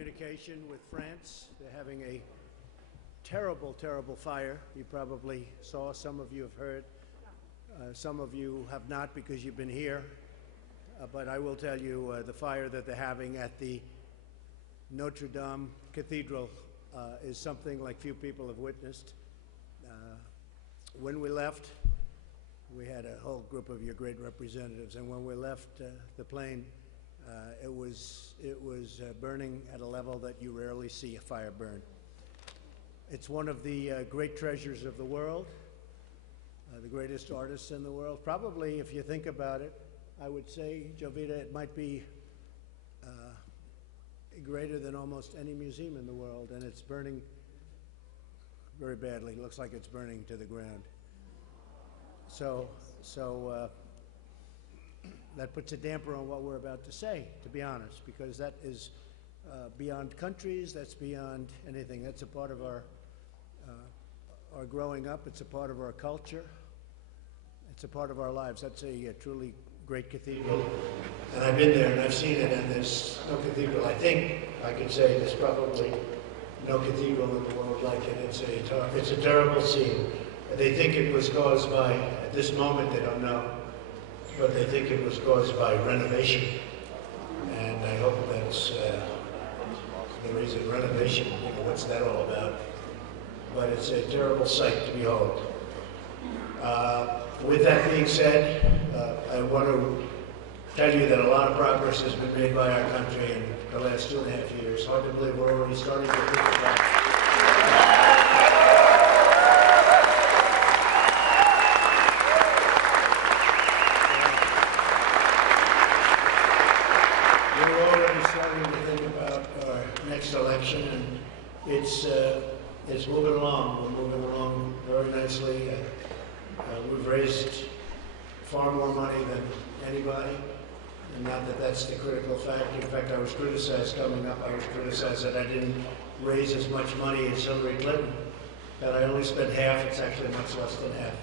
communication with France. They're having a terrible, terrible fire. You probably saw, some of you have heard. Some of you have not because you've been here. But I will tell you the fire that they're having at the Notre Dame Cathedral is something like few people have witnessed. When we left, we had a whole group of your great representatives, and when we left the plane, it was burning at a level that you rarely see a fire burn. It's one of the great treasures of the world, the greatest artists in the world. Probably, if you think about it, I would say, Jovita, it might be greater than almost any museum in the world, and it's burning very badly. It looks like it's burning to the ground. So that puts a damper on what we're about to say, to be honest, because that is beyond countries, that's beyond anything. That's a part of our growing up, it's a part of our culture, it's a part of our lives. That's a truly great cathedral. And I've been there and I've seen it, and there's no cathedral. I think I could say there's probably no cathedral in the world like it. It's a terrible scene. They think it was caused by, at this moment they don't know, but they think it was caused by renovation. And I hope that's the reason. Renovation, what's that all about? But it's a terrible sight to behold. With that being said, I want to tell you that a lot of progress has been made by our country in the last 2.5 years. Hard to believe we're already starting to think about it. We're already starting to think about our next election, and it's moving along. We're moving along very nicely. We've raised far more money than anybody, and not that that's the critical fact. In fact, I was criticized coming up. I was criticized that I didn't raise as much money as Hillary Clinton, that I only spent half. It's actually much less than half.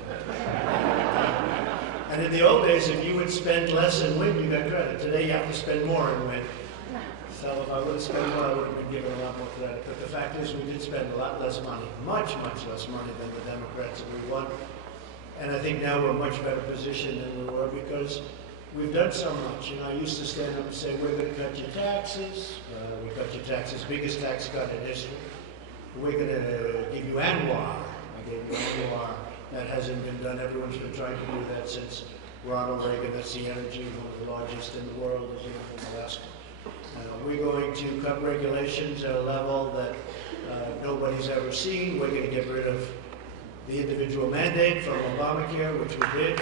And in the old days, if you would spend less and win, you got credit. Today, you have to spend more and win. So if I would have spent more, I would have been given a lot more credit. But the fact is, we did spend a lot less money, much, much less money than the Democrats, and we won. And I think now we're in a much better position than we were because we've done so much. I used to stand up and say, we're going to cut your taxes. We cut your taxes, biggest tax cut in history. We're going to give you annuar. I gave you annuar. That hasn't been done. Everyone's been trying to do that since Ronald Reagan. That's the energy, one of the largest in the world, as you know, from the West. We're going to cut regulations at a level that nobody's ever seen. We're going to get rid of the individual mandate from Obamacare, which we did.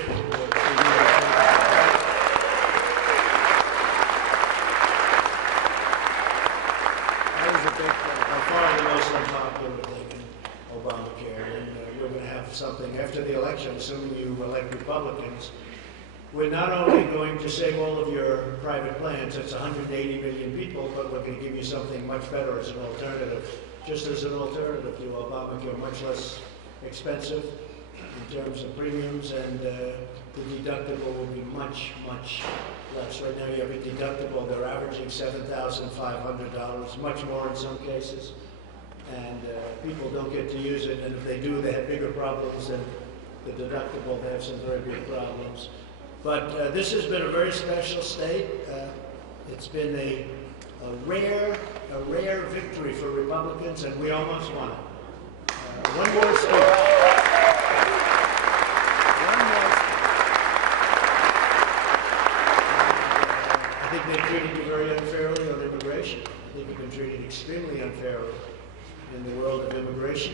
That was a big, by far the most unpopular thing in Obamacare. And we're going to have something after the election, assuming you elect Republicans. We're not only going to save all of your private plans, it's 180 million people, but we're going to give you something much better as an alternative, just as an alternative to Obamacare, much less expensive in terms of premiums, and the deductible will be much, much less. Right now you have a deductible, they're averaging $7,500, much more in some cases, and people don't get to use it, and if they do, they have bigger problems than the deductible. They have some very big problems. But this has been a very special state. It's been a rare victory for Republicans, and we almost won it. One more state. I think they've treated you very unfairly on immigration. I think you've been treated extremely unfairly in the world of immigration.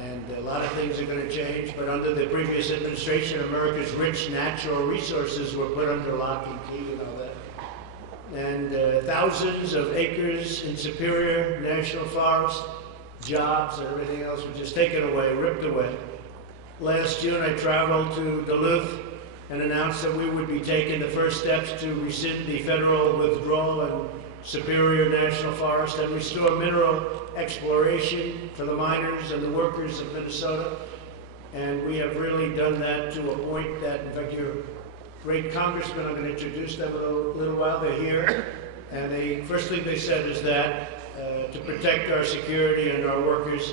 And a lot of things are going to change, but under the previous administration, America's rich natural resources were put under lock and key, you know that. And thousands of acres in Superior National Forest, jobs and everything else were just taken away, ripped away. Last June, I traveled to Duluth and announced that we would be taking the first steps to rescind the federal withdrawal in Superior National Forest and restore mineral exploration for the miners and the workers of Minnesota. And we have really done that to a point that, in fact, your great congressmen, I'm going to introduce them in a little while, they're here. And the first thing they said is that to protect our security and our workers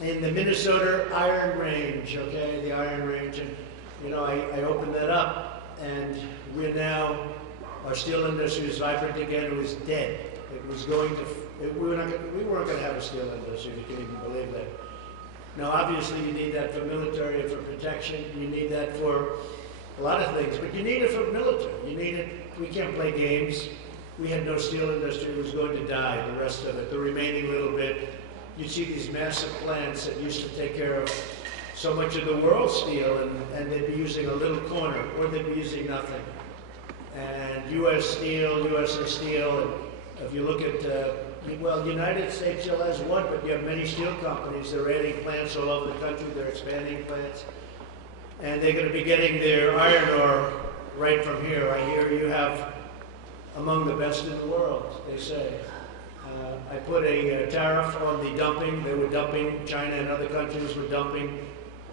in the Minnesota Iron Range, okay, the Iron Range, and you know, I opened that up, and we're now, our steel industry is vibrant again. It was dead. It was going to, we weren't going to have a steel industry, if you can even believe that. Now, obviously, you need that for military and for protection. You need that for a lot of things, but you need it for military. You need it, we can't play games. We had no steel industry. It was going to die, the rest of it, the remaining little bit. You see these massive plants that used to take care of so much of the world's steel, and they'd be using a little corner, or they'd be using nothing. And U.S. Steel, USA Steel, and if you look at, well, United States still has one, but you have many steel companies. They're adding plants all over the country. They're expanding plants. And they're going to be getting their iron ore right from here. I hear you have among the best in the world, they say. I put a tariff on the dumping. They were dumping, China and other countries were dumping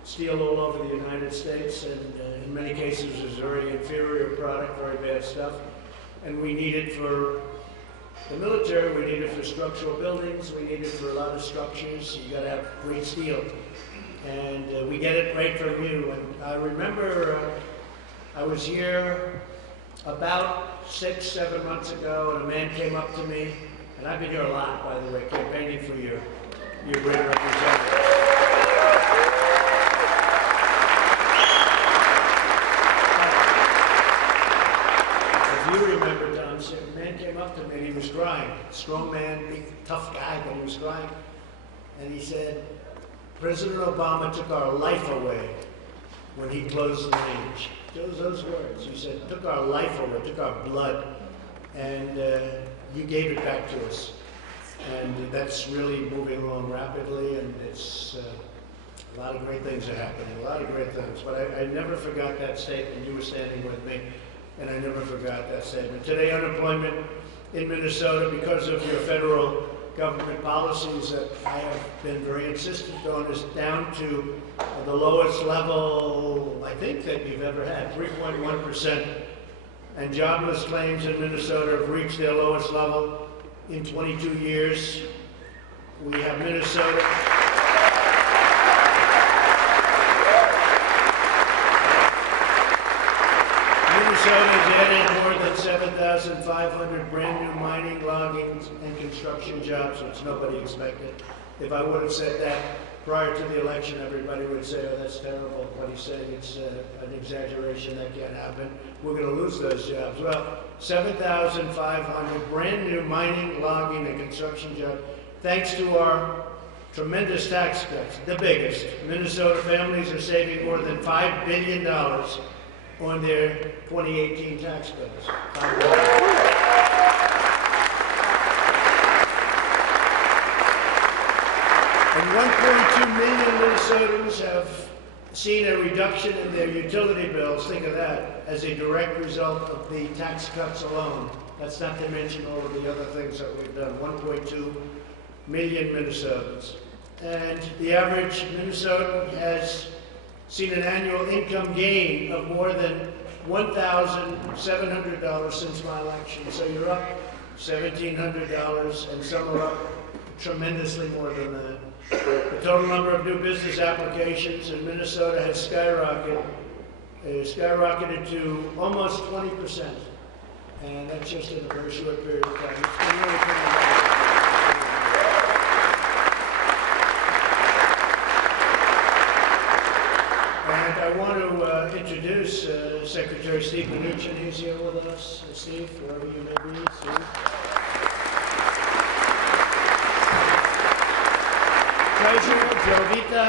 steel all over the United States, and in many cases it was a very inferior product, very bad stuff. And we need it for the military, we need it for structural buildings, we need it for a lot of structures. You gotta have great steel. And we get it right from you. And I remember I was here about 6-7 months ago, and a man came up to me, and I've been here a lot, by the way, campaigning for your great representative. If you remember, Tom, a man came up to me and he was crying. Strong man, big, tough guy, but he was crying. And he said, President Obama took our life away when he closed the range. Those words. He said, took our life away, took our blood, and you gave it back to us. And that's really moving along rapidly, and it's a lot of great things are happening, a lot of great things. But I never forgot that statement. You were standing with me, and I never forgot that statement. Today, unemployment in Minnesota, because of your federal government policies that I have been very insistent on, is down to the lowest level, I think, that you've ever had, 3.1%. And jobless claims in Minnesota have reached their lowest level in 22 years. We have Minnesota. Minnesota has added more than 7,500 brand new mining, logging, and construction jobs, which nobody expected. If I would have said that prior to the election, everybody would say, oh, that's terrible. What he's saying, it's an exaggeration, that can't happen. We're going to lose those jobs. Well, 7,500 brand new mining, logging, and construction jobs, thanks to our tremendous tax cuts, the biggest. Minnesota families are saving more than $5 billion on their 2018 tax bills. And 1.2 million Minnesotans have seen a reduction in their utility bills, think of that, as a direct result of the tax cuts alone. That's not to mention all of the other things that we've done. 1.2 million Minnesotans. And the average Minnesotan has seen an annual income gain of more than $1,700 since my election. So you're up $1,700, and some are up tremendously more than that. The total number of new business applications in Minnesota has skyrocketed to almost 20%. And that's just in a very short period of time. It's been really tremendous. And I want to introduce Secretary Steve Mnuchin. He's here with us. Steve, wherever you may be, Steve. Treasurer Jovita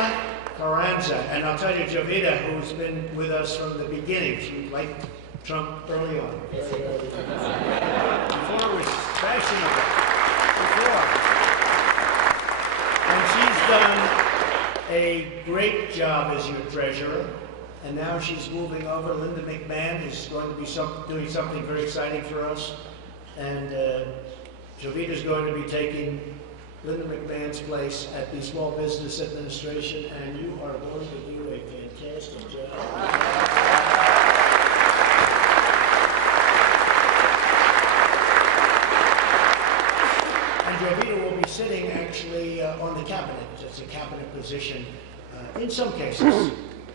Carranza. And I'll tell you, Jovita, who's been with us from the beginning, she liked Trump early on. Before it was fashionable. Before. And she's done a great job as your treasurer, and now she's moving over. Linda McMahon is going to be doing something very exciting for us, and Jovita is going to be taking Linda McMahon's place at the Small Business Administration, and you are going to do a fantastic job. in some cases,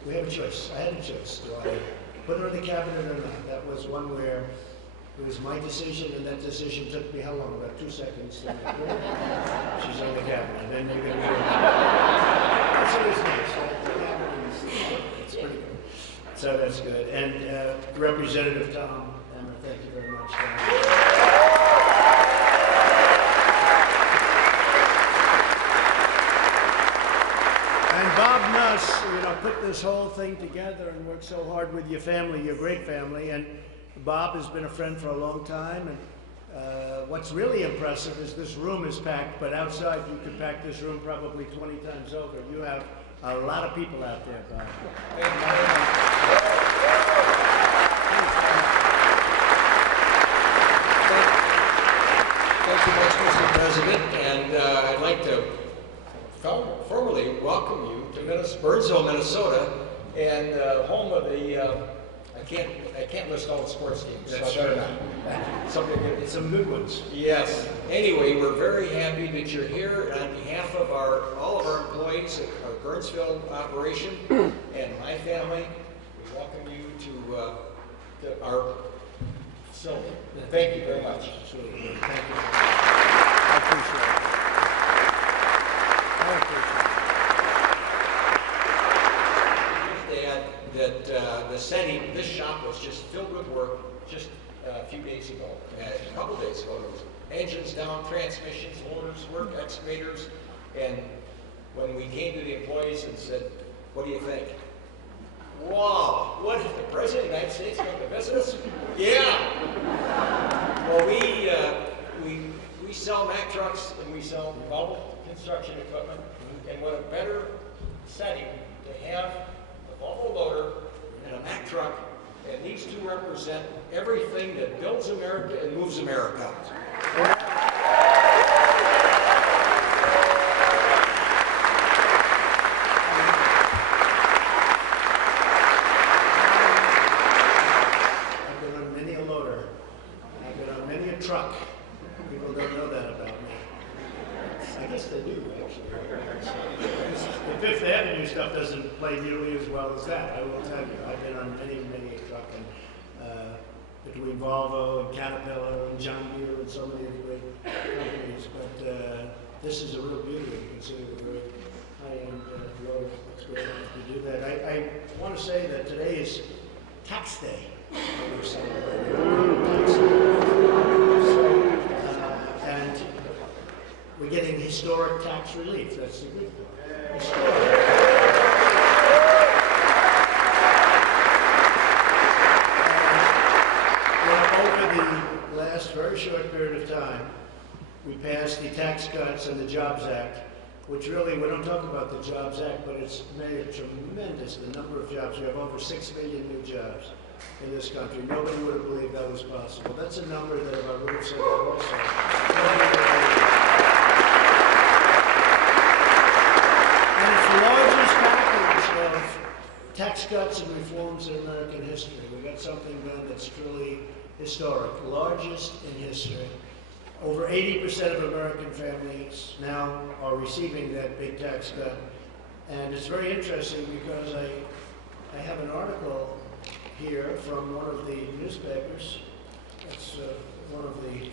we have a choice. I had a choice. Do I put her in the cabinet or not? That was one where it was my decision, and that decision took me how long? About 2 seconds to make it. She's on the cabinet, and then you're going to go. That's always nice. It's pretty good. So that's good. And Representative Tom Emmer, thank you very much. And Bob Nuss, put this whole thing together and worked so hard with your family, your great family. And Bob has been a friend for a long time. And what's really impressive is this room is packed, but outside you could pack this room probably 20 times over. You have a lot of people out there, Bob. Thank you very much. Thank you much, Mr. President. And I'd like to formally welcome you to Burnsville, Minnesota, and home of the. I can't list all the sports teams. That's so right. Some good ones. Yes. Anyway, we're very happy that you're here. On behalf of all of our employees at our Burnsville operation and my family, we welcome you to our facility. Thank you very much. Absolutely. Thank you. I appreciate it. That the setting, this shop was just filled with work just a few days ago, a couple days ago. There was engines down, transmissions, loaders work, excavators, and when we came to the employees and said, what do you think? Wow, what, the President of the United States come to visit us? Yeah. Well, we sell Mack trucks and we sell Volvo construction equipment, and what a better setting to have Volvo loader and a Mack truck, and these two represent everything that builds America and moves America. I've been on many a loader. I've been on many a truck. People don't know that about me. I guess they do, actually. The Fifth Avenue stuff doesn't play nearly as well as that, I will tell you. I've been on many a truck, and between Volvo and Caterpillar and John Deere and so many of the great companies, but this is a real beauty. You can see a very high-end loader. It's great to do that. I want to say that today is tax day. We're celebrating tax day. And we're getting historic tax relief. That's the good part. Historic. Over the last very short period of time, we passed the Tax Cuts and the Jobs Act, which really, we don't talk about the Jobs Act, but it's made a tremendous, the number of jobs. We have over 6 million new jobs in this country. Nobody would have believed that was possible. That's a number that, if I would have said that also, nobody would have believed. And it's the largest package of tax cuts and reforms in American history. We got something done that's truly historic, largest in history. Over 80% of American families now are receiving that big tax cut. And it's very interesting because I have an article here from one of the newspapers. It's one of the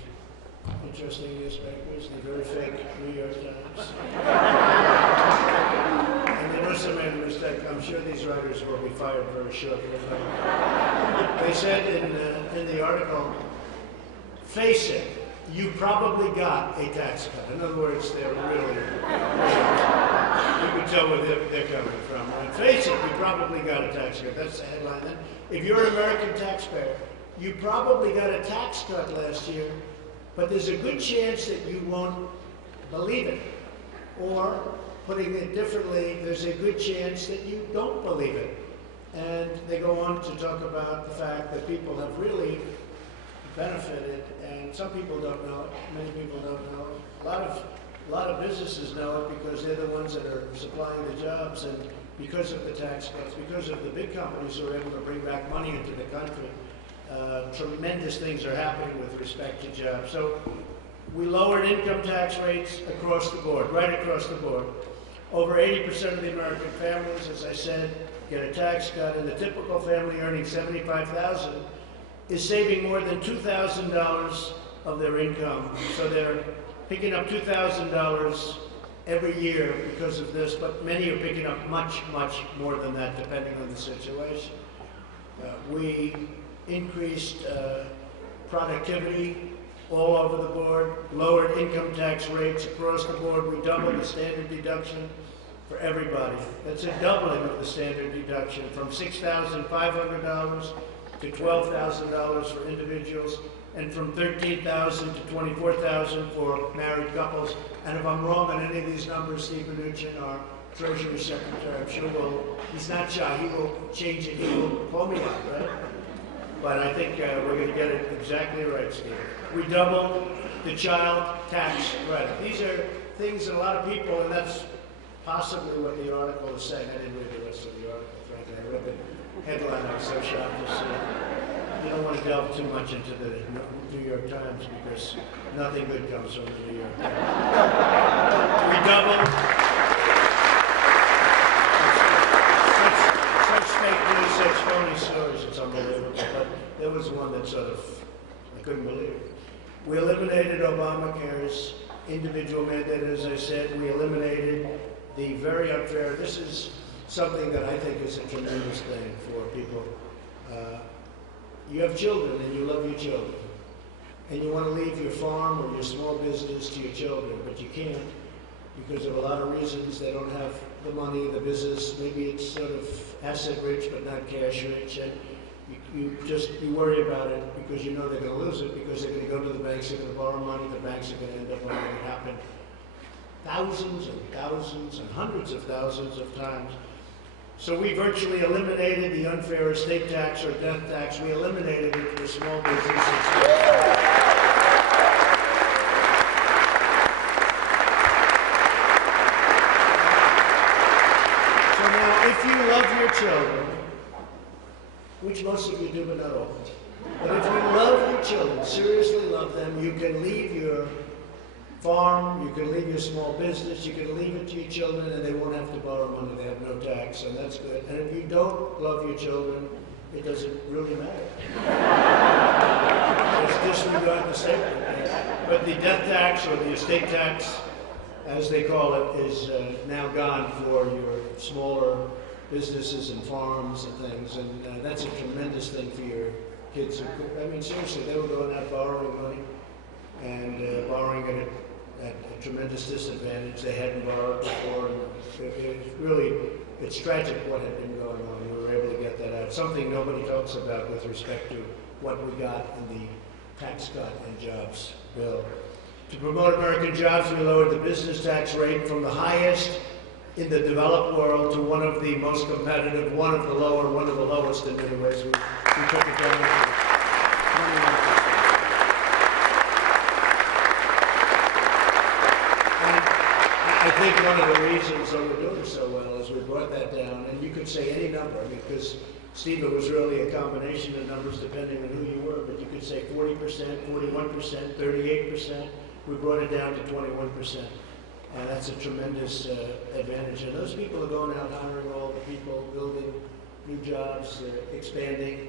interesting newspapers, the very fake New York Times. And they must have made a mistake. I'm sure these writers will be fired very shortly. They said in the article, face it, you probably got a tax cut. In other words, they're really, you can tell where they're coming from. And face it, you probably got a tax cut. That's the headline then. If you're an American taxpayer, you probably got a tax cut last year, but there's a good chance that you won't believe it. Or, putting it differently, there's a good chance that you don't believe it. And they go on to talk about the fact that people have really benefited, and some people don't know it, many people don't know it. A lot of businesses know it because they're the ones that are supplying the jobs, and because of the tax cuts, because of the big companies who are able to bring back money into the country, tremendous things are happening with respect to jobs. So we lowered income tax rates across the board, right across the board. Over 80% of the American families, as I said, get a tax cut, and the typical family earning $75,000 is saving more than $2,000 of their income. So they're picking up $2,000 every year because of this, but many are picking up much, much more than that, depending on the situation. We increased productivity all over the board, lowered income tax rates across the board. We doubled the standard deduction for everybody. That's a doubling of the standard deduction from $6,500 to $12,000 for individuals, and from $13,000 to $24,000 for married couples. And if I'm wrong on any of these numbers, Steve Mnuchin, our Treasury Secretary, I'm sure he's not shy, he will change it, he will pull me up, right? But I think we're going to get it exactly right, Steve. We doubled the child tax credit. These are things that a lot of people, and that's possibly what the article is saying. I didn't read the rest of the article, frankly. I read the headline, I was so shocked to see. You don't want to delve too much into the New York Times because nothing good comes from the New York Times. We doubled. Such fake news, such phony stories, it's unbelievable. But there was one that sort of, I couldn't believe it. We eliminated Obamacare's individual mandate, as I said. We eliminated the very unfair, this is something that I think is a tremendous thing for people. You have children and you love your children. And you want to leave your farm or your small business to your children, but you can't because of a lot of reasons. They don't have the money, the business, maybe it's sort of asset rich but not cash rich, and you worry about it because you know they're going to lose it, because they're going to go to the banks, they're going to borrow money, the banks are going to end up letting it happen thousands and thousands and hundreds of thousands of times. So we virtually eliminated the unfair estate tax or death tax. We eliminated it for small businesses. So now, if you love your children, which most of you do, but not all, but if you love your children, seriously love them, you can leave your farm, you can leave your small business, you can leave it to your children and they won't have to borrow money, they have no tax, and that's good. And if you don't love your children, it doesn't really matter. Just disregard the statement. But the death tax or the estate tax, as they call it, is now gone for your smaller businesses and farms and things, and that's a tremendous thing for your kids. I mean, seriously, they were going out borrowing money and borrowing it at a tremendous disadvantage. They hadn't borrowed before, and it's tragic what had been going on. We were able to get that out. Something nobody talks about with respect to what we got in the tax cut and jobs bill. To promote American jobs, we lowered the business tax rate from the highest in the developed world to one of the most competitive, one of the lowest in many ways. We took it down to 21%. I think one of the reasons that we're doing so well is we brought that down, and you could say any number, because Steve, it was really a combination of numbers depending on who you were, but you could say 40%, 41%, 38%. We brought it down to 21%. And that's a tremendous advantage. And those people are going out hiring all the people, building new jobs, expanding.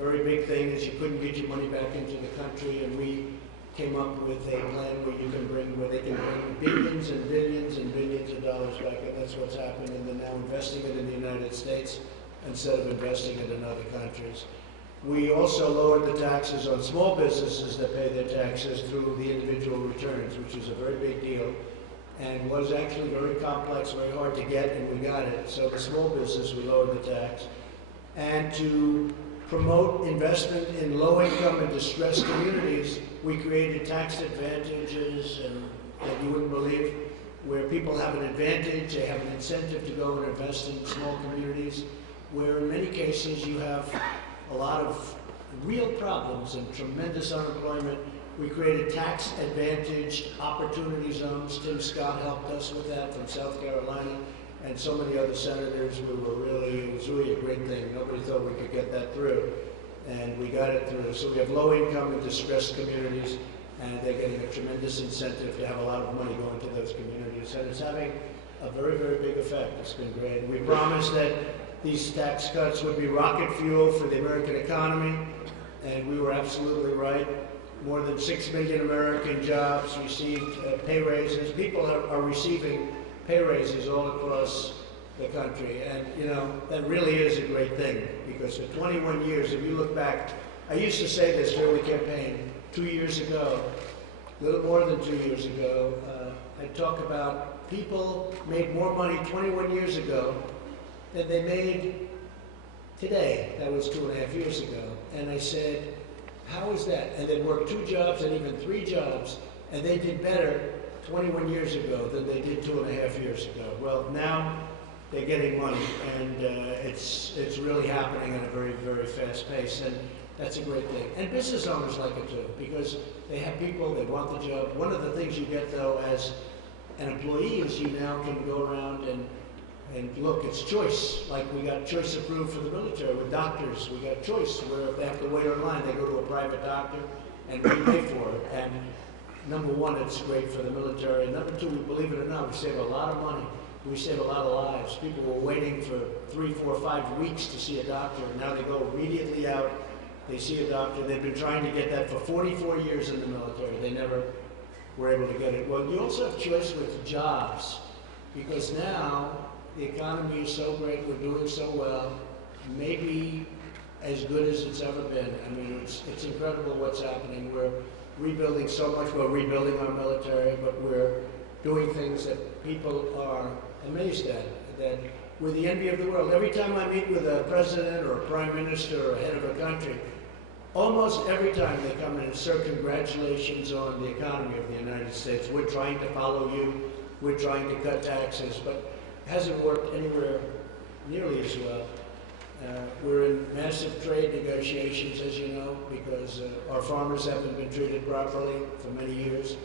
Very big thing is you couldn't get your money back into the country, and we came up with a plan where they can bring billions and billions and billions of dollars back, and that's what's happening. And they're now investing it in the United States instead of investing it in other countries. We also lowered the taxes on small businesses that pay their taxes through the individual returns, which is a very big deal, and was actually very complex, very hard to get, and we got it. So the small business, we lowered the tax. And to promote investment in low-income and distressed communities, we created tax advantages, and you wouldn't believe, where people have an advantage, they have an incentive to go and invest in small communities, where in many cases you have a lot of real problems and tremendous unemployment. We created tax-advantaged opportunity zones. Tim Scott helped us with that from South Carolina, and so many other senators. It was really a great thing. Nobody thought we could get that through, and we got it through. So we have low-income and distressed communities, and they're getting a tremendous incentive to have a lot of money going to those communities. And it's having a very, very big effect. It's been great. We promised that these tax cuts would be rocket fuel for the American economy, and we were absolutely right. More than 6 million American jobs received pay raises. People are receiving pay raises all across the country, and you know, that really is a great thing, because for 21 years, if you look back, I used to say this during the campaign 2 years ago, a little more than 2 years ago, I talk about people made more money 21 years ago than they made today. That was 2.5 years ago. And I said, how is that? And they worked 2 jobs and even 3 jobs, and they did better 21 years ago than they did 2.5 years ago. Well, now they're getting money, and it's really happening at a very, very fast pace, and that's a great thing. And business owners like it too, because they have people, they want the job. One of the things you get, though, as an employee is you now can go around and look, it's choice. Like we got choice approved for the military with doctors. We got choice where if they have to wait online, they go to a private doctor and we pay for it. And number one, it's great for the military. And number two, we believe it or not, we save a lot of money. We save a lot of lives. People were waiting for 3, 4, 5 weeks to see a doctor, and now they go immediately out. They see a doctor. They've been trying to get that for 44 years in the military. They never were able to get it. Well, you also have choice with jobs, because now the economy is so great, we're doing so well, maybe as good as it's ever been. I mean, it's incredible what's happening. We're rebuilding so much. We're rebuilding our military, but we're doing things that people are amazed at, that we're the envy of the world. Every time I meet with a president or a prime minister or a head of a country, almost every time they come in and say congratulations on the economy of the United States. We're trying to follow you. We're trying to cut taxes, but it hasn't worked anywhere nearly as well. We're in massive trade negotiations, as you know, because our farmers haven't been treated properly for many years.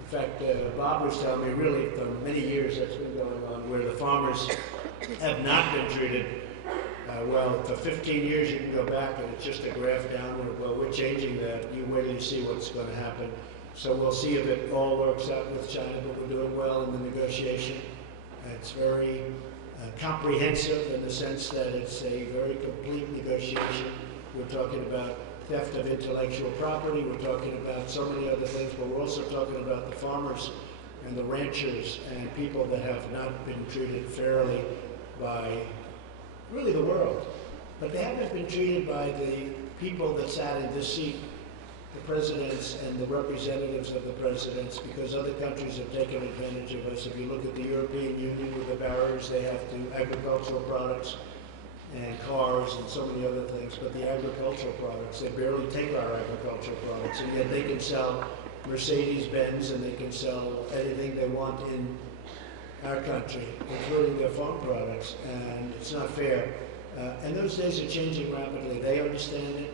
In fact, Bob was telling me, really, for many years that's been going on, where the farmers have not been treated well. For 15 years, you can go back, and it's just a graph downward. Well, we're changing that. You wait and see what's going to happen. So we'll see if it all works out with China, but we're doing well in the negotiation. It's very comprehensive in the sense that it's a very complete negotiation. We're talking about theft of intellectual property. We're talking about so many other things, but we're also talking about the farmers and the ranchers and people that have not been treated fairly by really the world. But they haven't been treated by the people that sat in this seat, the presidents and the representatives of the presidents, because other countries have taken advantage of us. If you look at the European Union with the barriers they have to agricultural products and cars and so many other things, but the agricultural products, they barely take our agricultural products, and yet they can sell Mercedes-Benz and they can sell anything they want in our country, including their farm products, and it's not fair. And those days are changing rapidly. They understand it.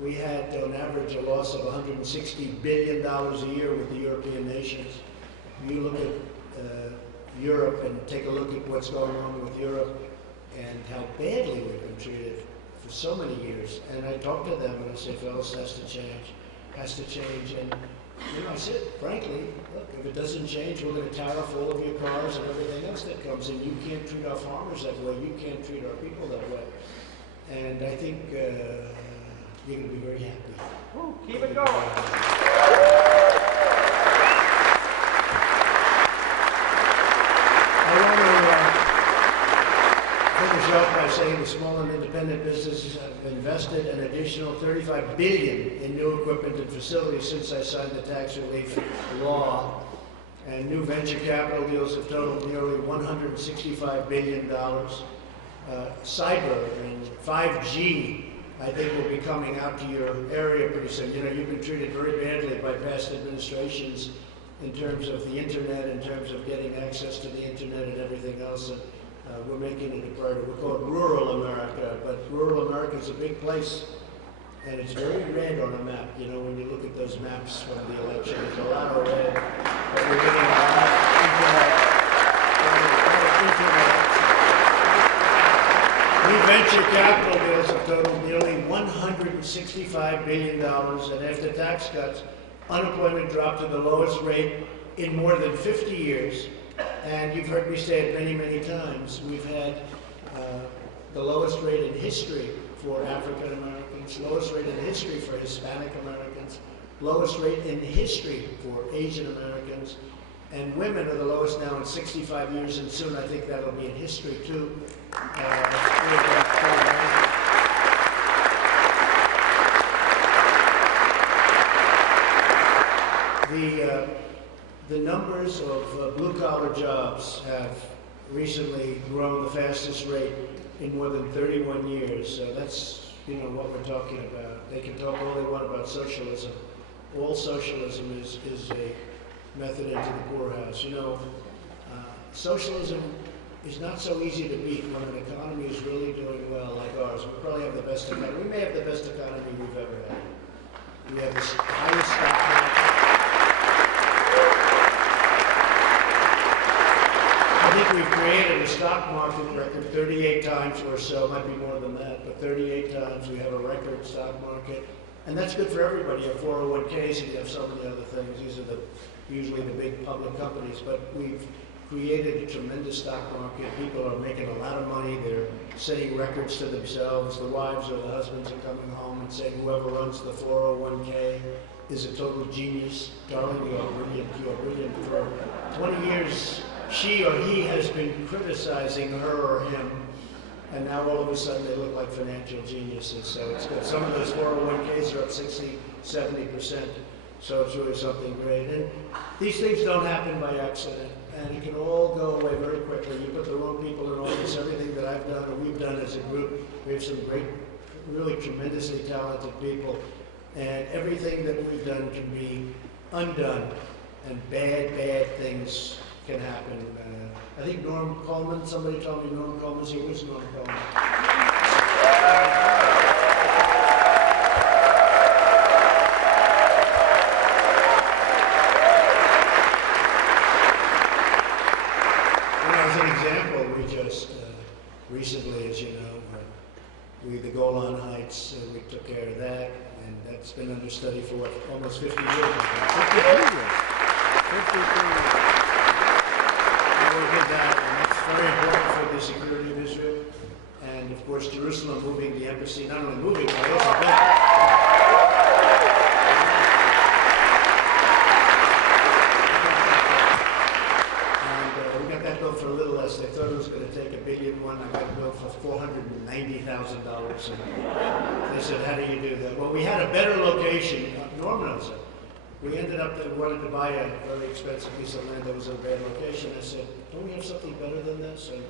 We had, on average, a loss of $160 billion a year with the European nations. You look at Europe and take a look at what's going on with Europe and how badly we've been treated for so many years. And I talk to them and I say, fellas, has to change. And you know, I said, frankly, look, if it doesn't change, we're going to tariff all of your cars and everything else that comes in. You can't treat our farmers that way. You can't treat our people that way. And I think you're going to be very happy. Woo, keep it going. Finish up by saying the small and independent businesses have invested an additional $35 billion in new equipment and facilities since I signed the tax relief law. And new venture capital deals have totaled nearly $165 billion. Cyber and 5G, I think, will be coming out to your area pretty soon. You know, you've been treated very badly by past administrations in terms of the internet, in terms of getting access to the internet and everything else. And we're making it a priority. We call it rural America, but rural America is a big place, and it's very red on a map. You know, when you look at those maps from the election, there's a lot of red, but we're getting a lot of internet. New venture capital deals have totaled nearly $165 billion, and after tax cuts, unemployment dropped to the lowest rate in more than 50 years. And you've heard me say it many, many times. We've had the lowest rate in history for African Americans, lowest rate in history for Hispanic Americans, lowest rate in history for Asian Americans, and women are the lowest now in 65 years, and soon I think that'll be in history too. The numbers of blue-collar jobs have recently grown the fastest rate in more than 31 years. So that's, what we're talking about. They can talk all they want about socialism. All socialism is a method into the poorhouse. Socialism is not so easy to beat when an economy is really doing well like ours. We probably have the best economy. We may have the best economy we've ever had. We have the highest stock market. I think we've created a stock market record 38 times or so, might be more than that, but 38 times we have a record stock market. And that's good for everybody. You have 401ks and you have so many other things. These are usually the big public companies, but we've created a tremendous stock market. People are making a lot of money. They're setting records to themselves. The wives or the husbands are coming home and saying, whoever runs the 401k is a total genius. Darling, you are brilliant. You are brilliant. For 20 years, she or he has been criticizing her or him, and now all of a sudden they look like financial geniuses. So it's good. Some of those 401ks are up 60, 70%. So it's really something great. And these things don't happen by accident, and it can all go away very quickly. You put the wrong people in office. Everything that I've done or we've done as a group, we have some great, really tremendously talented people, and everything that we've done can be undone, and bad things can happen. I think Norm Coleman, somebody told me Norm Coleman's here. Where's Norm Coleman? As an example, we just recently, as you know, the Golan Heights, we took care of that, and that's been under study for what, almost 50 years. 53 years. We'll get that, and that's very important for the security of Israel. And of course, Jerusalem moving the embassy, not only moving, but also building. And we got that built for a little less. They thought it was going to take $1 billion. I got it built for $490,000. And they said, how do you do that? Well, we had a better location. Norman knows it. We ended up wanting to buy a very expensive piece of land that was in a bad location. I said, don't we have something better than this? And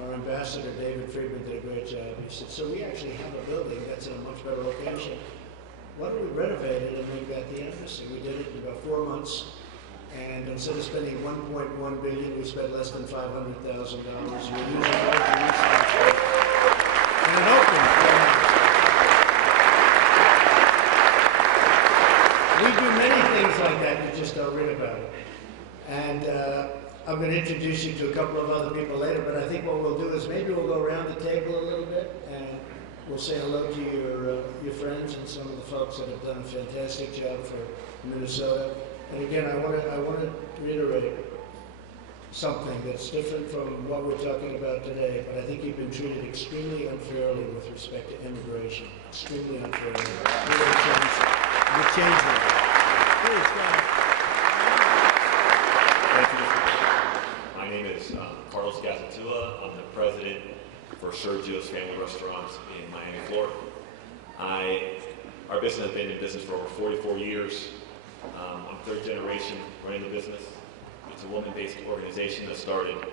our ambassador, David Friedman, did a great job. He said, so we actually have a building that's in a much better location. Why don't we renovate it and make that the embassy? We did it in about 4 months. And instead of spending $1.1 billion, we spent less than $500,000. We're using all the resources. And it opened. We do many things like that, you just don't read about it. And I'm going to introduce you to a couple of other people later, but I think what we'll do is maybe we'll go around the table a little bit, and we'll say hello to your friends and some of the folks that have done a fantastic job for Minnesota. And again, I want to reiterate something that's different from what we're talking about today, but I think you've been treated extremely unfairly with respect to immigration. Extremely unfairly. You're changing. Please, go ahead. Thank you. My name is Carlos Gazatua. I'm the president for Sergio's Family Restaurants in Miami, Florida. Our business has been in business for over 44 years. I'm third generation running the business. It's a woman-based organization that started in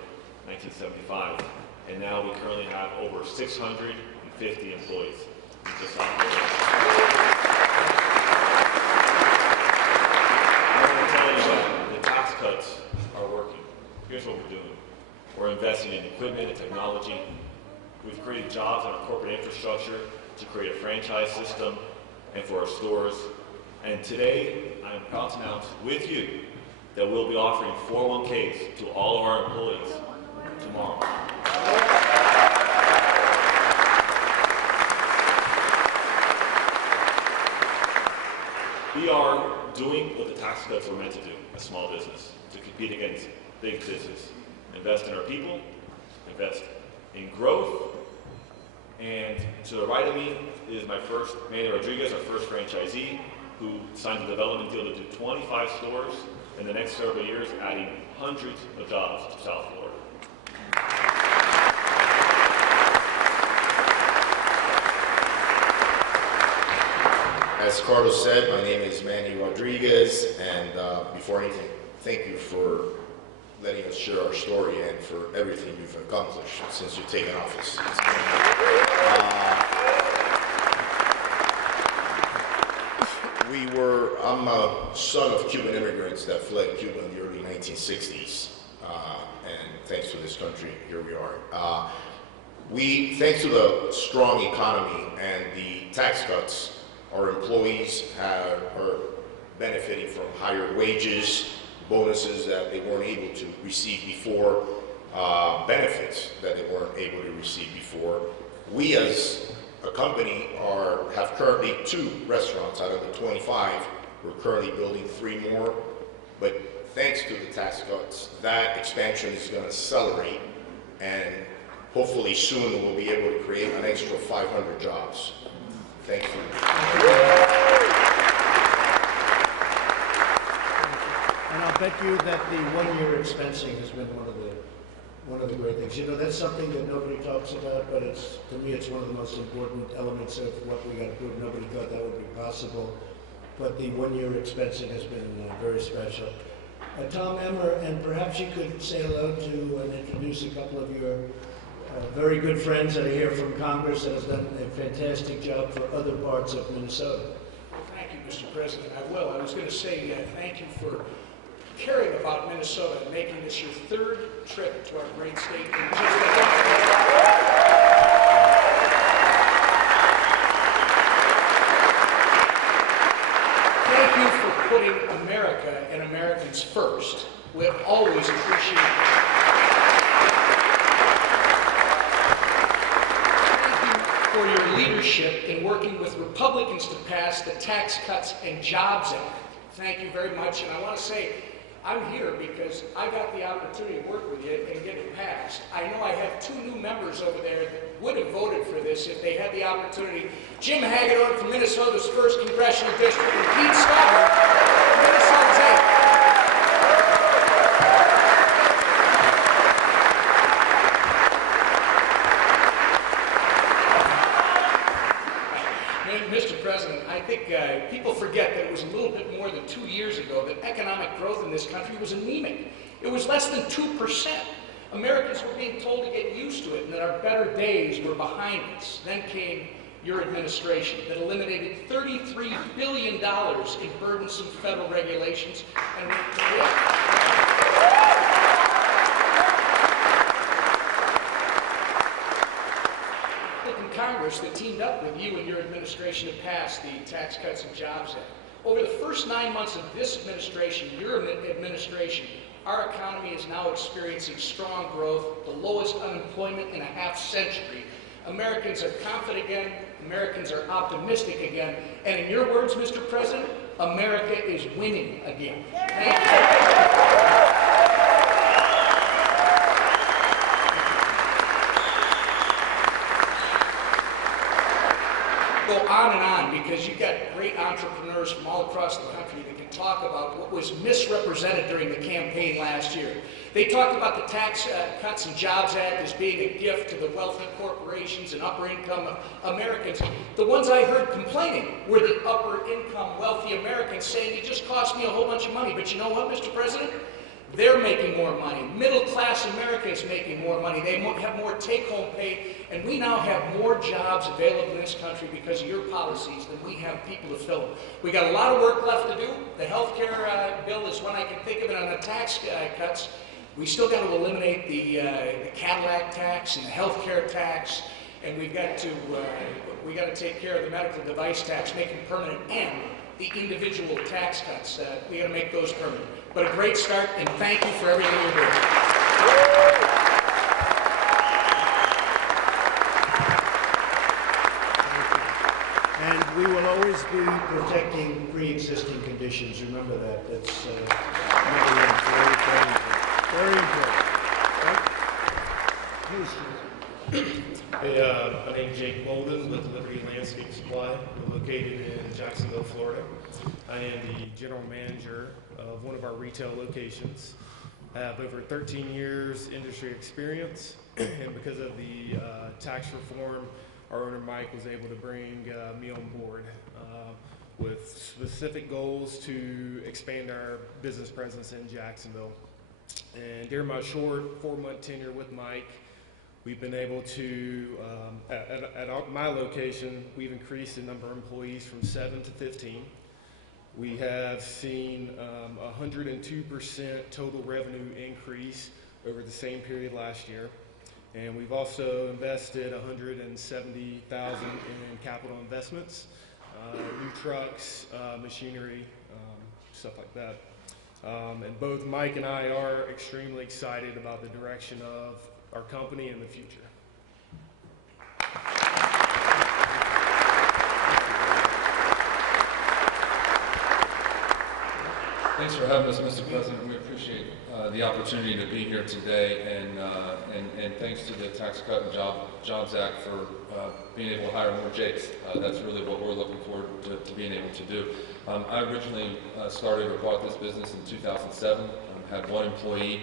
1975, and now we currently have over 650 employees. Just I want to tell you that the tax cuts are working. Here's what we're doing. We're investing in equipment and technology. We've created jobs in our corporate infrastructure to create a franchise system and for our stores. And today, I am proud to announce with you that we'll be offering 401ks to all of our employees tomorrow. We are doing what the tax cuts were meant to do, a small business, to compete against big business. invest in our people, invest in growth. And to the right of me is my first, Manny Rodriguez, our first franchisee, who signed a development deal to do 25 stores in the next several years, adding hundreds of jobs to South Florida. As Carlos said, my name is Manny Rodriguez, and before anything, thank you for letting us share our story and for everything you've accomplished since you've taken office. I'm a son of Cuban immigrants that fled Cuba in the early 1960s, and thanks to this country, here we are. Thanks to the strong economy and the tax cuts, our employees are benefiting from higher wages, bonuses that they weren't able to receive before, benefits that they weren't able to receive before. We as a company have currently 2 restaurants out of the 25. We're currently building 3 more, but thanks to the tax cuts, that expansion is going to accelerate, and hopefully soon we'll be able to create an extra 500 jobs. Thank you. And I'll bet you that the one-year expensing has been one of the great things. You know, that's something that nobody talks about, but to me, it's one of the most important elements of what we got to prove. Nobody thought that would be possible, but the one-year expensing has been very special. Tom Emmer, and perhaps you could say hello to and introduce a couple of your very good friends that are here from Congress that has done a fantastic job for other parts of Minnesota. Thank you, Mr. President. I will. I was going to say thank you for caring about Minnesota and making this your 3rd trip to our great state. Thank you for putting America and Americans first. We always appreciate it. For your leadership in working with Republicans to pass the Tax Cuts and Jobs Act. Thank you very much, and I want to say, I'm here because I got the opportunity to work with you and get it passed. I know I have 2 new members over there that would have voted for this if they had the opportunity. Jim Hagedorn from Minnesota's 1st Congressional District, and Pete Scott from Minnesota's 8th. Mr. President, I think people forget that it was a little bit more than 2 years ago that economic growth in this country was anemic. It was less than 2%. Americans were being told to get used to it and that our better days were behind us. Then came your administration that eliminated $33 billion in burdensome federal regulations. And Congress that teamed up with you and your administration to pass the Tax Cuts and Jobs Act. Over the first 9 months of this administration, your administration, our economy is now experiencing strong growth, the lowest unemployment in a half-century. Americans are confident again, Americans are optimistic again, and in your words, Mr. President, America is winning again. Thank you. Go on and on, because you've got great entrepreneurs from all across the country that can talk about what was misrepresented during the campaign last year. They talked about the Tax Cuts and Jobs Act as being a gift to the wealthy corporations and upper income Americans. The ones I heard complaining were the upper income wealthy Americans saying it just cost me a whole bunch of money. But you know what, Mr. President? They're making more money. Middle-class America is making more money. They have more take-home pay, and we now have more jobs available in this country because of your policies than we have people to fill them. We got a lot of work left to do. The health care bill is one I can think of, and on the tax cuts, we still got to eliminate the Cadillac tax and the health care tax, and we've got to take care of the medical device tax, make them permanent, and the individual tax cuts. We got to make those permanent. But a great start, and thank you for everything you're doing. And we will always be protecting pre-existing conditions. Remember that. That's very important. Very important. Hey, my name's Jake Bolden with Liberty Landscape Supply. We're located in Jacksonville, Florida. I am the general manager of one of our retail locations. I have over 13 years industry experience, and because of the tax reform, our owner Mike was able to bring me on board with specific goals to expand our business presence in Jacksonville. And during my short 4-month tenure with Mike, we've been able to, at my location, we've increased the number of employees from 7 to 15. We have seen 102% total revenue increase over the same period last year. And we've also invested $170,000 in capital investments, new trucks, machinery, stuff like that. And both Mike and I are extremely excited about the direction of our company in the future. Thanks for having us, Mr. President. We appreciate the opportunity to be here today, and thanks to the Tax Cut and Jobs Act for being able to hire more Jakes. That's really what we're looking forward to being able to do. I originally started or bought this business in 2007. Had one employee.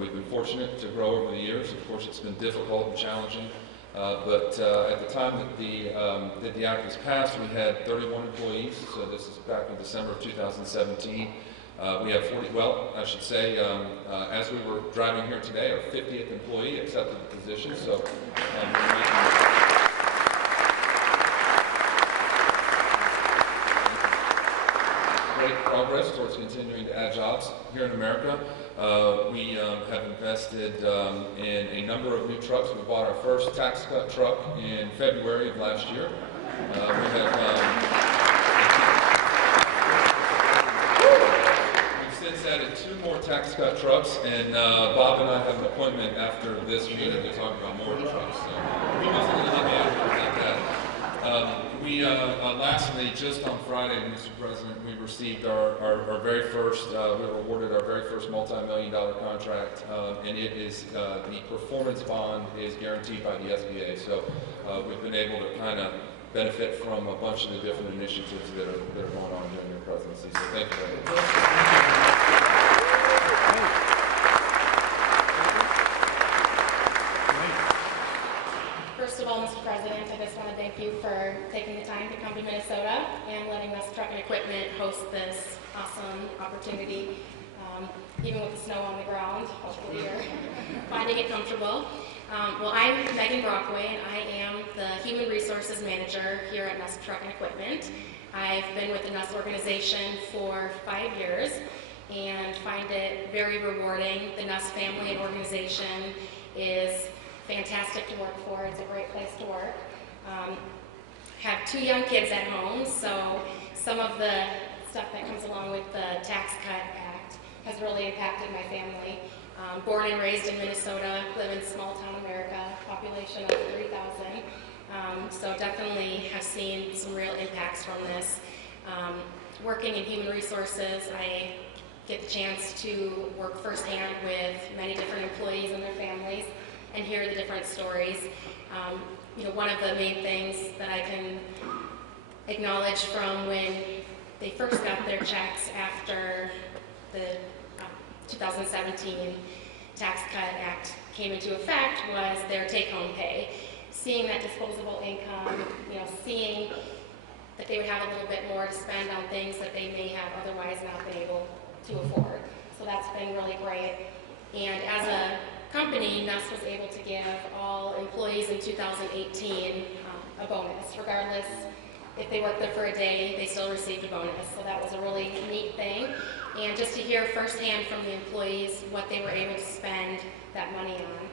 We've been fortunate to grow over the years. Of course, it's been difficult and challenging. But at the time that the act was passed, we had 31 employees. So this is back in December of 2017. We have 40, well, I should say, as we were driving here today, our 50th employee accepted the position. So we're making great progress towards continuing to add jobs here in America. We have invested in a number of new trucks. We bought our first tax cut truck in February of last year. We've since added 2 more tax cut trucks, and Bob and I have an appointment after this meeting to talk about more trucks. So he wasn't going to let me out about that. Lastly, just on Friday, Mr. President, we received our very first, we were awarded our very first multi-million-dollar contract, and it is, the performance bond is guaranteed by the SBA. So we've been able to kind of benefit from a bunch of the different initiatives that are going on during your presidency. So thank you very much. First of all, Mr. President, I just want to thank you for taking the time to come to Minnesota and letting us Truck and Equipment host this awesome opportunity. Even with the snow on the ground, hopefully you're finding it comfortable. Well, I'm Megan Brockway, and I am the Human Resources Manager here at NUS Truck and Equipment. I've been with the NUS organization for 5 years and find it very rewarding. The NUS family and organization is fantastic to work for. It's a great place to work. Have 2 young kids at home, so some of the stuff that comes along with the Tax Cut Act has really impacted my family. Born and raised in Minnesota, live in small town America, population of 3,000. So definitely have seen some real impacts from this. Working in human resources, I get the chance to work firsthand with many different employees and their families and hear the different stories. One of the main things that I can acknowledge from when they first got their checks after the 2017 Tax Cut Act came into effect was their take-home pay. Seeing that disposable income, seeing that they would have a little bit more to spend on things that they may have otherwise not been able to afford. So that's been really great. And as a company, NUS was able to give all employees in 2018 a bonus. Regardless if they worked there for a day, they still received a bonus. So that was a really neat thing. And just to hear firsthand from the employees what they were able to spend that money on.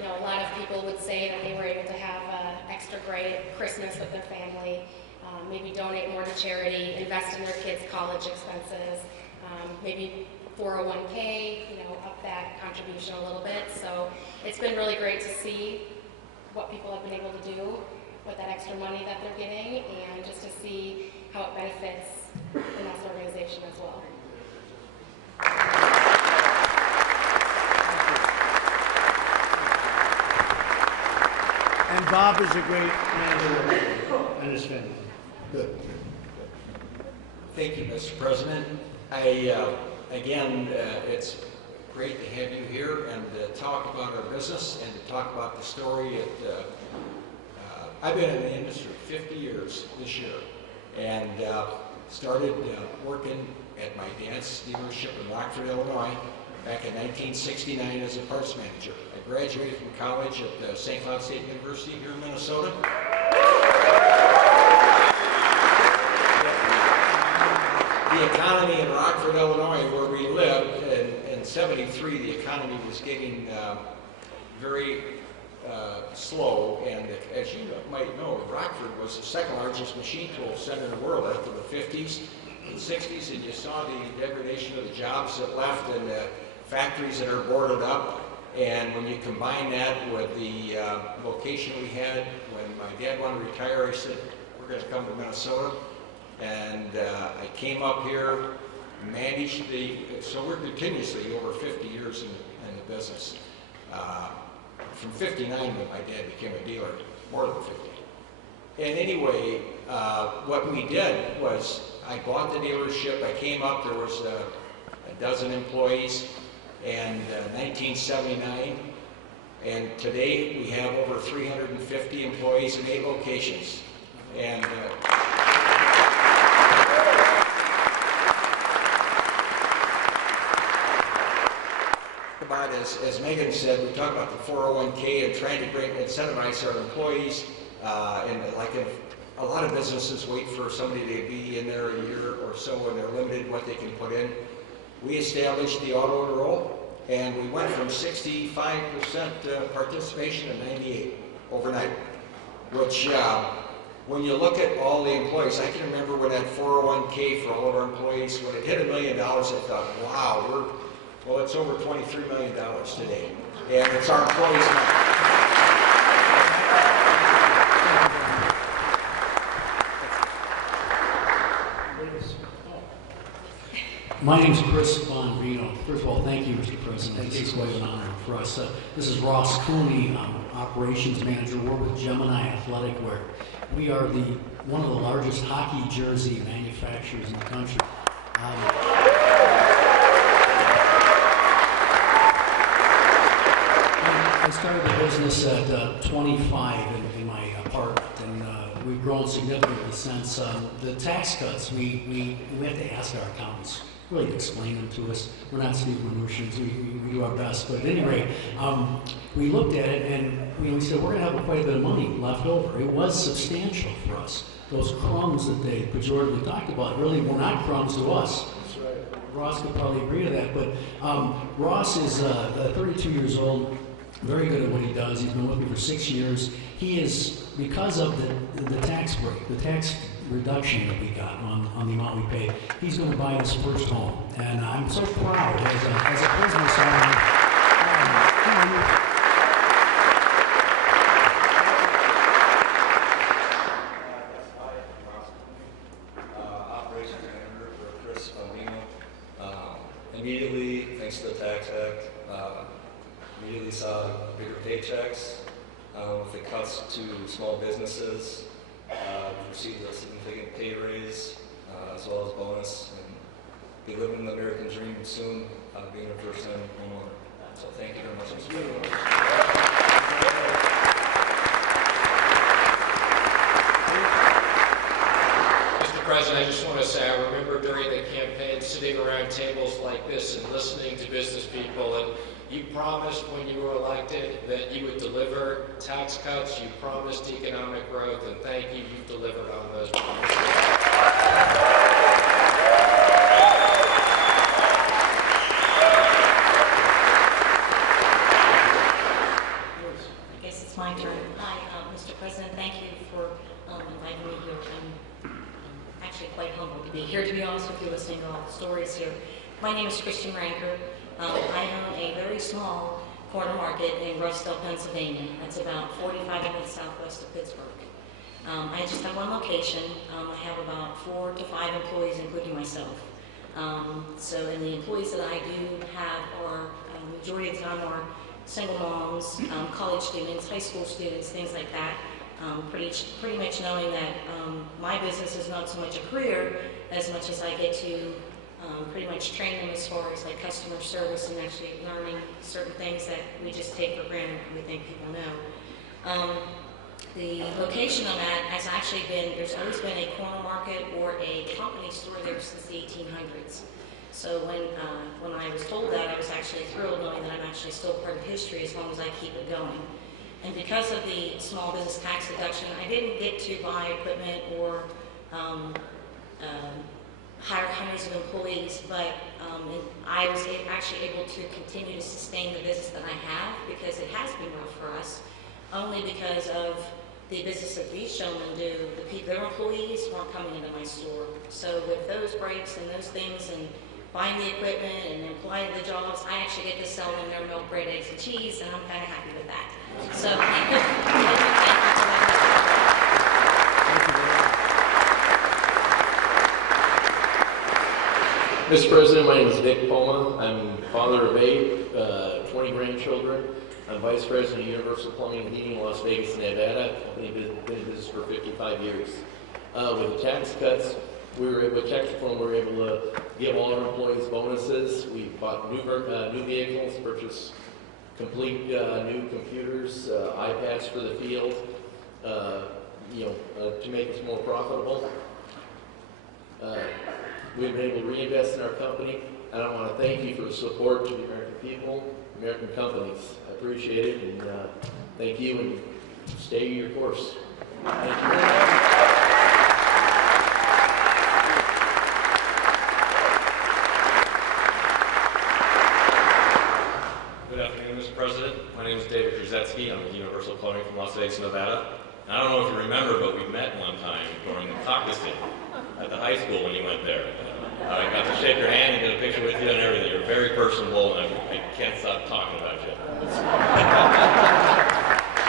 A lot of people would say that they were able to have an extra great Christmas with their family, maybe donate more to charity, invest in their kids' college expenses, maybe 401k, up that contribution a little bit. So it's been really great to see what people have been able to do with that extra money that they're getting, and just to see how it benefits the NUS organization as well. Bob is a great manager and his family. Good. Thank you, Mr. President. Again, it's great to have you here and talk about our business and to talk about the story. I've been in the industry 50 years this year, and started working at my dad's dealership in Rockford, Illinois, back in 1969 as a parts manager. I graduated from college at St. Cloud State University here in Minnesota. The economy in Rockford, Illinois, where we lived, in 73, the economy was getting very slow, and as you might know, Rockford was the second largest machine tool center in the world after the 50s and 60s, and you saw the degradation of the jobs that left and the factories that are boarded up. And when you combine that with the location we had, when my dad wanted to retire, I said, we're going to come to Minnesota. And I came up here, managed so we're continuously over 50 years in the business. From 59 when my dad became a dealer, more than 50. And anyway, what we did was I bought the dealership. I came up, there was a dozen employees, and 1979. And today we have over 350 employees in 8 locations. And about, as Megan said, we talk about the 401k and trying to incentivize our employees. And like a lot of businesses wait for somebody to be in there a year or so, and they're limited what they can put in. We established the auto enroll, and we went from 65% participation to 98 overnight, which when you look at all the employees, I can remember when that 401k for all of our employees, when it hit $1 million, I thought, wow, well, it's over $23 million today, and it's our employees' money. My name is Chris Bonvino. First of all, thank you, Mr. President. This is quite an honor for us. This is Ross Cooney, Operations Manager. We're with Gemini Athletic Wear. We are one of the largest hockey jersey manufacturers in the country. I started the business at 25 in my apartment, and we've grown significantly since. The tax cuts, we have to ask our accountants really to explain them to us. We're not Steve Mnuchin, we do our best. But at any rate, we looked at it and we said we're going to have quite a bit of money left over. It was substantial for us. Those crumbs that they pejoratively talked about really were not crumbs to us. That's right. Ross could probably agree to that. But Ross is 32 years old, very good at what he does. He's been with me for 6 years. He is, because of the tax break, the tax reduction that we got on the amount we paid, he's going to buy his first home. And I'm so proud as a business owner. Operations manager for Chris Bonvino. Immediately, thanks to the Tax Act, immediately saw bigger paychecks with the cuts to small businesses. Received a significant pay raise as well as bonus, and be living the American dream soon, being a first-time homeowner. So thank you very much. Mr. President, I just want to say I remember during the campaign sitting around tables like this and listening to business people, and you promised when you were elected that you would deliver tax cuts, you promised economic growth, and thank you, you've delivered on those promises. I guess it's my turn. Hi, Mr. President, thank you for inviting me here. I'm actually quite humbled to be here, to be honest with you, listening to all the stories here. My name is Christian Ranker. I own a very small corner market in Burnsville, Pennsylvania. That's about 45 minutes southwest of Pittsburgh. I just have one location. I have about 4 to 5 employees, including myself. And the employees that I do have are, majority of the time, are single moms, college students, high school students, things like that. Pretty much knowing that my business is not so much a career as much as I get to pretty much train them as far as like customer service and actually learning certain things that we just take for granted and we think people know. The location I'm at has actually been, there's always been a corner market or a company store there since the 1800s. So when I was told that, I was actually thrilled knowing that I'm actually still part of history as long as I keep it going. And because of the small business tax deduction, I didn't get to buy equipment or hire hundreds of employees, but I was actually able to continue to sustain the business that I have because it has been rough for us, only because of the business that these gentlemen do. Their employees weren't coming into my store. So with those breaks and those things and buying the equipment and applying the jobs, I actually get to sell them their milk, bread, eggs, and cheese, and I'm kind of happy with that. So, thank you Mr. President, my name is Nick Poma. I'm father of 8, 20 grandchildren. I'm Vice President of Universal Plumbing and Heating in Las Vegas, Nevada. I've been in business for 55 years. With the tax cuts, with tax reform, we were able to give all our employees bonuses. We bought new vehicles, purchased complete new computers, iPads for the field, to make us more profitable. We've been able to reinvest in our company, and I want to thank you for the support to the American people, American companies. I appreciate it, and thank you, and stay your course. Thank you very much. Good afternoon, Mr. President. My name is David Krzyzewski. I'm with Universal Plumbing from Las Vegas, Nevada. And I don't know if you remember, but we met one time during the caucusing at the high school when you went there. I got to shake your hand and get a picture with you and everything. You're very personable, and I can't stop talking about you.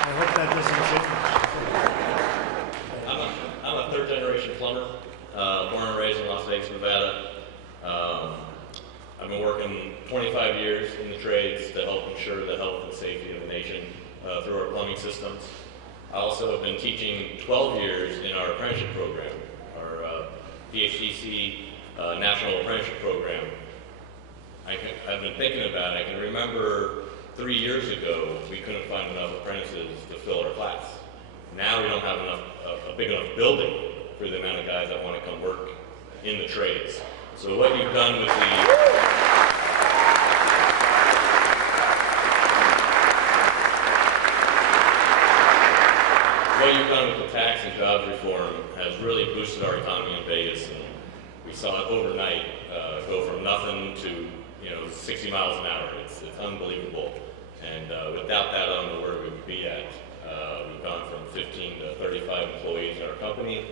I hope that doesn't change. I'm a third-generation plumber, born and raised in Las Vegas, Nevada. I've been working 25 years in the trades to help ensure the health and safety of the nation through our plumbing systems. I also have been teaching 12 years in our apprenticeship program, our PhDC National Apprenticeship Program. I've been thinking about it. I can remember 3 years ago, we couldn't find enough apprentices to fill our class. Now we don't have a big enough building for the amount of guys that want to come work in the trades. So what you've done with the tax and jobs reform has really boosted our economy in Vegas, and we saw it overnight go from nothing to 60 miles an hour. It's unbelievable. And without that, I don't know where we would be at. We've gone from 15 to 35 employees in our company,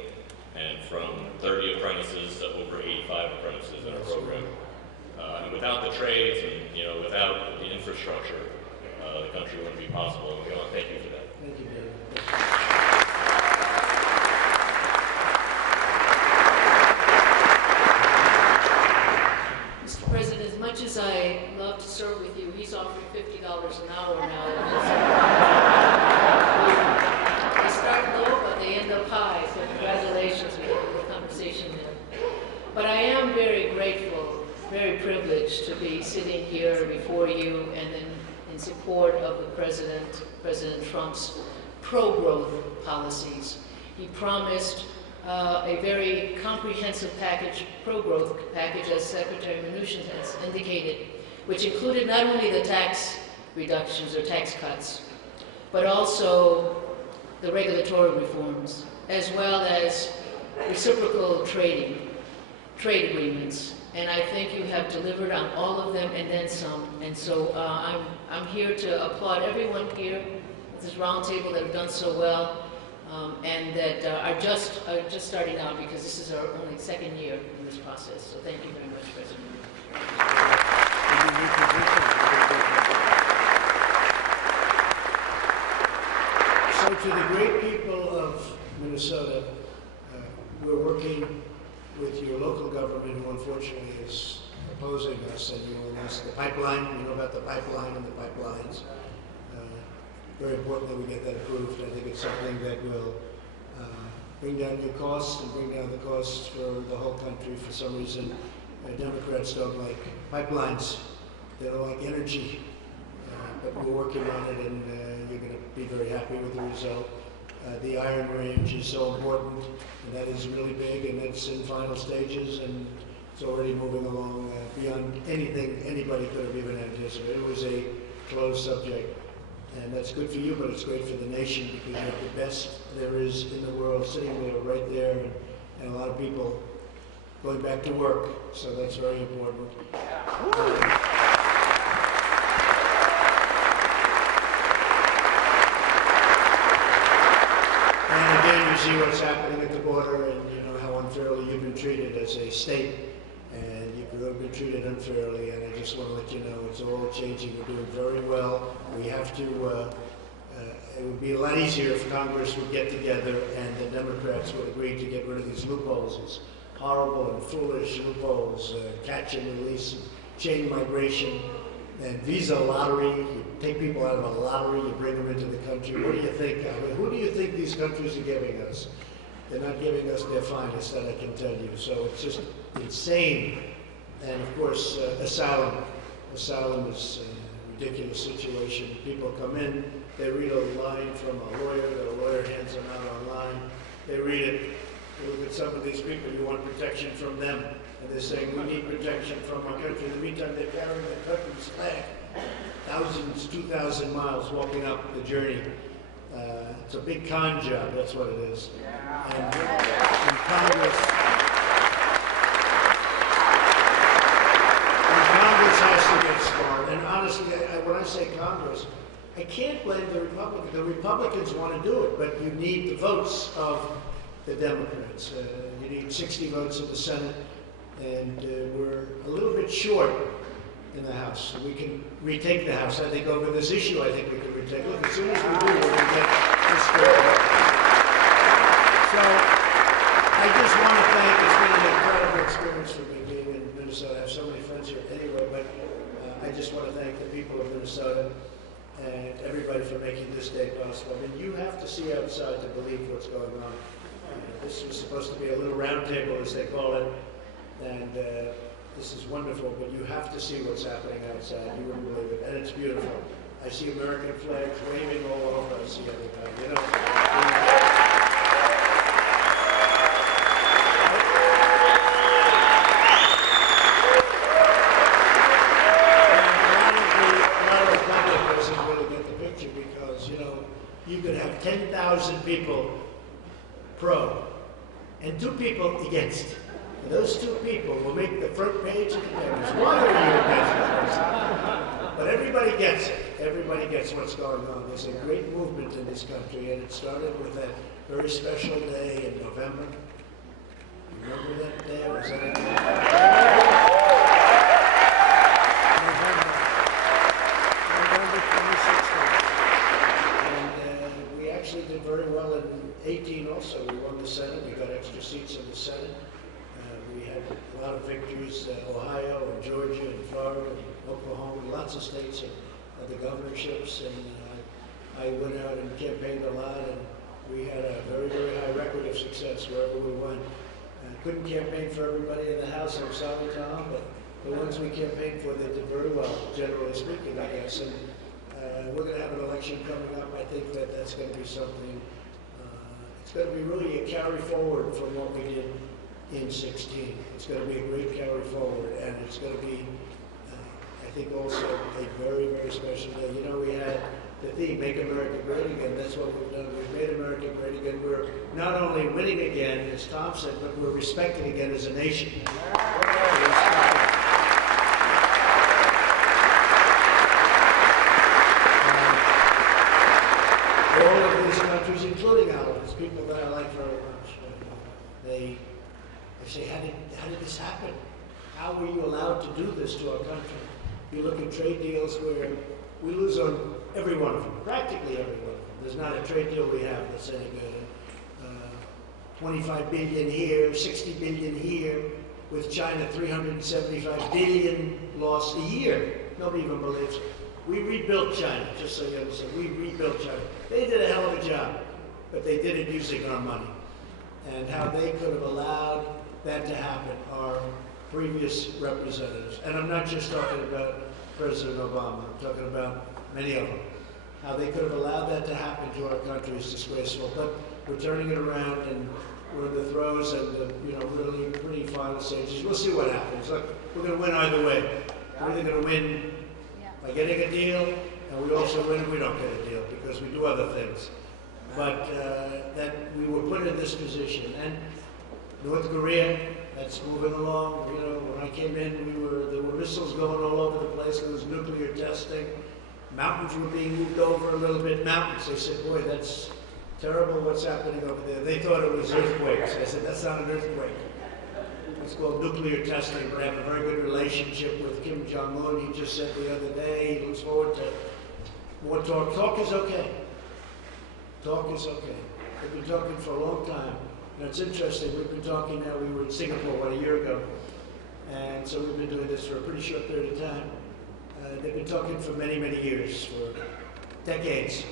and from 30 apprentices to over 85 apprentices in our program. And without the trades and without the infrastructure, the country wouldn't be possible. And we want to thank you for that. Thank you, David. Mr. President, as much as I love to serve with you, he's offering $50 an hour now. They start low, but they end up high, so congratulations with the conversation there. But I am very grateful, very privileged to be sitting here before you and in support of the President Trump's pro-growth policies. He promised a very comprehensive package, pro-growth package, as Secretary Mnuchin has indicated, which included not only the tax reductions or tax cuts, but also the regulatory reforms, as well as reciprocal trade agreements. And I think you have delivered on all of them and then some. And so I'm here to applaud everyone here at this roundtable that have done so well. And that are just starting out, because this is our only second year in this process. So thank you very much, President. So to the great people of Minnesota, we're working with your local government, who unfortunately is opposing us, and you know the pipeline. You know about the pipeline and the pipelines. very important that we get that approved. I think it's something that will bring down your costs and bring down the costs for the whole country. For some reason, Democrats don't like pipelines. They don't like energy. But we're working on it, and you're going to be very happy with the result. The Iron Range is so important, and that is really big, and it's in final stages, and it's already moving along beyond anything anybody could have even anticipated. It was a closed subject, and that's good for you, but it's great for the nation because you have the best there is in the world sitting there right there, and a lot of people going back to work, so that's very important. And again, you see what's happening at the border, and you know how unfairly you've been treated as a state, and you've been treated unfairly, and I just want to let you know it's all changing. We're doing very well. We have to, it would be a lot easier if Congress would get together and the Democrats would agree to get rid of these loopholes, these horrible and foolish loopholes, catch and release, chain migration, and visa lottery. You take people out of a lottery, you bring them into the country. What do you think? I mean, who do you think these countries are giving us? They're not giving us their finest, that I can tell you. So it's just insane. And of course, asylum. Asylum is a ridiculous situation. People come in, they read a line from a lawyer that a lawyer hands them out online. They read it. You look at some of these people, you want protection from them. And they're saying, we need protection from our country. In the meantime, they're carrying their country's flag. Thousands, 2,000 miles walking up the journey. It's a big con job, that's what it is. And Congress has to get smart. And honestly, when I say Congress, I can't blame the Republicans. The Republicans want to do it, but you need the votes of the Democrats. You need 60 votes in the Senate, and we're a little bit short in the House. We can retake the House. I think over this issue, I think we can retake. Look, as soon as we do, we're going to get this bill. So I just want to thank, it's been an incredible experience for me being in Minnesota. I have so many friends here anyway, but I just want to thank the people of Minnesota and everybody for making this day possible. I mean, you have to see outside to believe what's going on. This was supposed to be a little round table, as they call it, and this is wonderful, but you have to see what's happening outside. You wouldn't believe it, and it's beautiful. I see American flags waving all over. I see everybody. You know. You could have 10,000 people pro and 2 people against. And those 2 people will make the front page of the papers. Why are you against this? But everybody gets it. Everybody gets what's going on. There's a great movement in this country, and it started with that very special day in November. Remember that day? Was that it? Actually did very well in 18 also. We won the Senate. We got extra seats in the Senate. We had a lot of victories, Ohio and Georgia and Florida and Oklahoma, lots of states had the governorships. And I went out and campaigned a lot, and we had a very, very high record of success wherever we went. I couldn't campaign for everybody in the House. I'm sorry, Tom, but the ones we campaigned for, they did very well, generally speaking, I guess. And we're going to have an election coming up. I think that that's going to be something, it's going to be really a carry forward from what we did in 16. It's going to be a great carry forward, and it's going to be, I think, also a very, very special day. You know, we had the theme, Make America Great Again. That's what we've done. We've made America great again. We're not only winning again, as Tom said, but we're respected again as a nation. All of these countries, including ours, people that I like very much, they say, how did this happen? How were you allowed to do this to our country? You look at trade deals where we lose on every one of them, practically every one of them. There's not a trade deal we have that's any good. 25 billion here, 60 billion here. With China, 375 billion loss a year. Nobody even believes it. We rebuilt China, just so you understand. We rebuilt China. They did a hell of a job, but they did it using our money. And how they could have allowed that to happen are previous representatives. And I'm not just talking about President Obama. I'm talking about many of them. How they could have allowed that to happen to our country is disgraceful. But we're turning it around, and we're in the throes and the really pretty final stages. We'll see what happens. Look, we're going to win either way. We're either going to win by getting a deal, and we also win if we don't get a deal, because we do other things. But that we were put in this position. And North Korea, that's moving along. When I came in, there were missiles going all over the place. There was nuclear testing. Mountains were being moved over a little bit. Mountains. They said, boy, that's terrible what's happening over there. They thought it was earthquakes. I said, that's not an earthquake. It's called nuclear testing, but I have a very good relationship with Kim Jong-un. He just said the other day he looks forward to more talk. Talk is okay. Talk is okay. We've been talking for a long time. It's interesting. We've been talking now. We were in Singapore, a year ago. And so we've been doing this for a pretty short period of time. They've been talking for many, many years, for decades.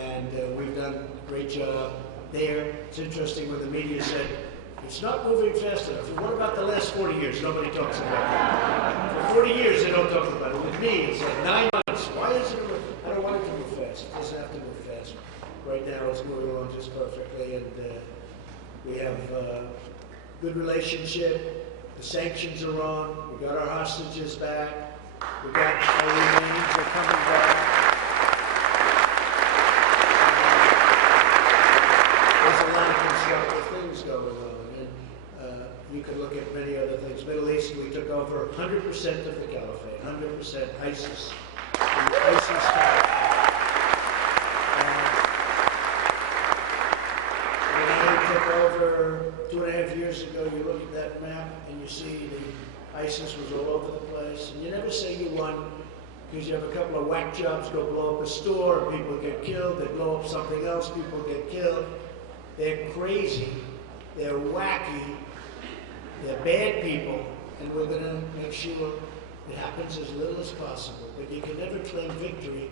And we've done a great job there. It's interesting when the media said, it's not moving fast enough. What about the last 40 years? Nobody talks about it. For 40 years, they don't talk about it. With me, it's like 9 months. Why is it moving? I don't want it to move fast. It doesn't have to move fast. Right now, it's moving along just perfectly, and we have a good relationship. The sanctions are on. We got our hostages back. We got our remains are coming back. There's a lot of constructive things going on. You can look at many other things. Middle East, we took over 100% of the caliphate, 100% ISIS. The ISIS when I took over 2.5 years ago, you look at that map and you see the ISIS was all over the place. And you never say you won, because you have a couple of whack jobs go blow up a store, people get killed, they blow up something else, people get killed. They're crazy, they're wacky, they're bad people, and we're going to make sure it happens as little as possible. But you can never claim victory,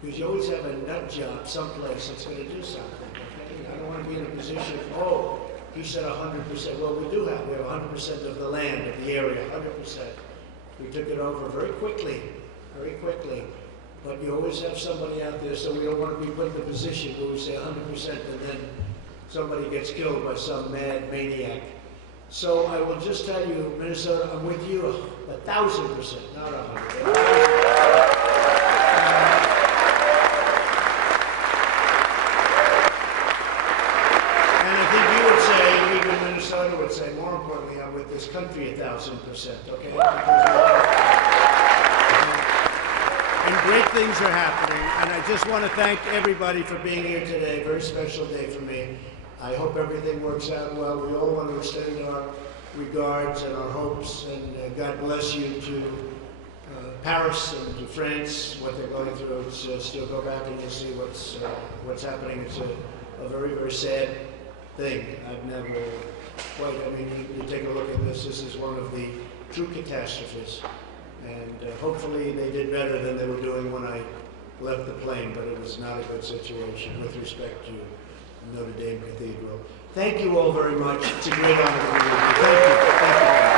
because you always have a nut job someplace that's going to do something. Okay? I don't want to be in a position, oh, he said 100%. Well, we have 100% of the land, of the area, 100%. We took it over very quickly, very quickly. But you always have somebody out there, so we don't want to be put in the position where we say 100% and then somebody gets killed by some mad maniac. So I will just tell you, Minnesota, I'm with you 1,000%, not 100. And I think you would say, even Minnesota would say, more importantly, I'm with this country 1,000%, okay? And great things are happening, and I just want to thank everybody for being here today. Very special day for me. I hope everything works out well. We all want to extend our regards and our hopes, and God bless you to Paris and to France, what they're going through. It's still go back and you'll see what's happening. It's a very, very sad thing. I've never quite, you take a look at this. This is one of the true catastrophes. And hopefully they did better than they were doing when I left the plane, but it was not a good situation with respect to Notre Dame Cathedral. Thank you all very much. It's a great honor to be with you. Thank you. Thank you.